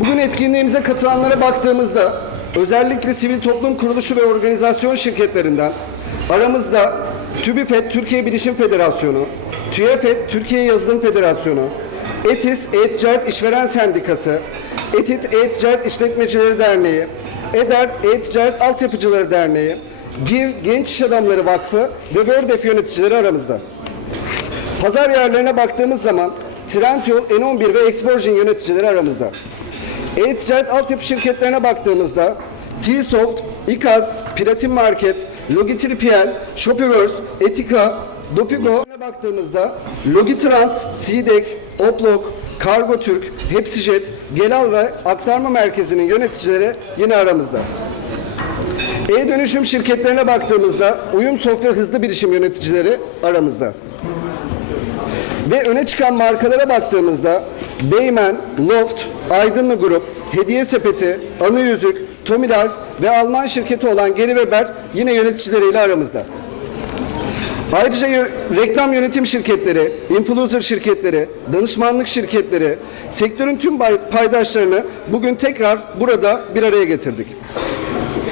Bugün etkinliğimize katılanlara baktığımızda özellikle sivil toplum kuruluşu ve organizasyon şirketlerinden aramızda TÜBİFED Türkiye Bilişim Federasyonu, TÜYEFED Türkiye Yazılım Federasyonu, ETİS E-Ticaret İşveren Sendikası, ETİT E-Ticaret İşletmecileri Derneği, EDER E-Ticaret Altyapıcıları Derneği, GİV Genç İş Adamları Vakfı ve WordF yöneticileri aramızda. Pazar yerlerine baktığımız zaman Trendyol, N11 ve Exporjin yöneticileri aramızda. E-ticaret altyapı şirketlerine baktığımızda T-Soft, İKAZ, Platin Market, Logitripiel, Shopify, Etika, Dopigo'ya baktığımızda Logitrans, Sidek, Oplog, Kargo Türk, Hepsijet, Gelal ve Aktarma Merkezi'nin yöneticileri yine aramızda. E-dönüşüm şirketlerine baktığımızda Uyumsoft ve Hızlı Bilişim yöneticileri aramızda. Ve öne çıkan markalara baktığımızda Beymen, Loft, Aydınlı Grup, Hediye Sepeti, Anı Yüzük, Tommy Life ve Alman şirketi olan Geri Weber yine yöneticileriyle aramızda. Ayrıca reklam yönetim şirketleri, influencer şirketleri, danışmanlık şirketleri, sektörün tüm paydaşlarını bugün tekrar burada bir araya getirdik.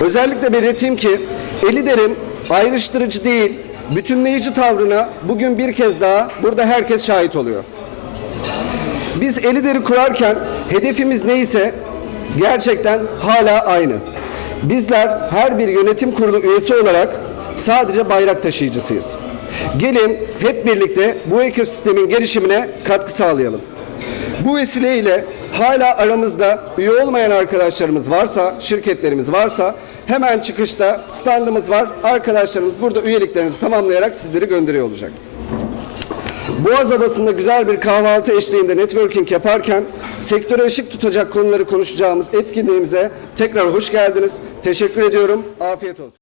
Özellikle belirteyim ki Elider'in ayrıştırıcı değil, bütünleyici tavrına bugün bir kez daha burada herkes şahit oluyor. Biz Elider'i kurarken hedefimiz neyse gerçekten hala aynı. Bizler her bir yönetim kurulu üyesi olarak sadece bayrak taşıyıcısıyız. Gelin hep birlikte bu ekosistemin gelişimine katkı sağlayalım. Bu vesileyle hala aramızda üye olmayan arkadaşlarımız varsa, şirketlerimiz varsa hemen çıkışta standımız var. Arkadaşlarımız burada üyeliklerinizi tamamlayarak sizleri gönderiyor olacak. Boğaz havasında güzel bir kahvaltı eşliğinde networking yaparken sektöre ışık tutacak konuları konuşacağımız etkinliğimize tekrar hoş geldiniz. Teşekkür ediyorum. Afiyet olsun.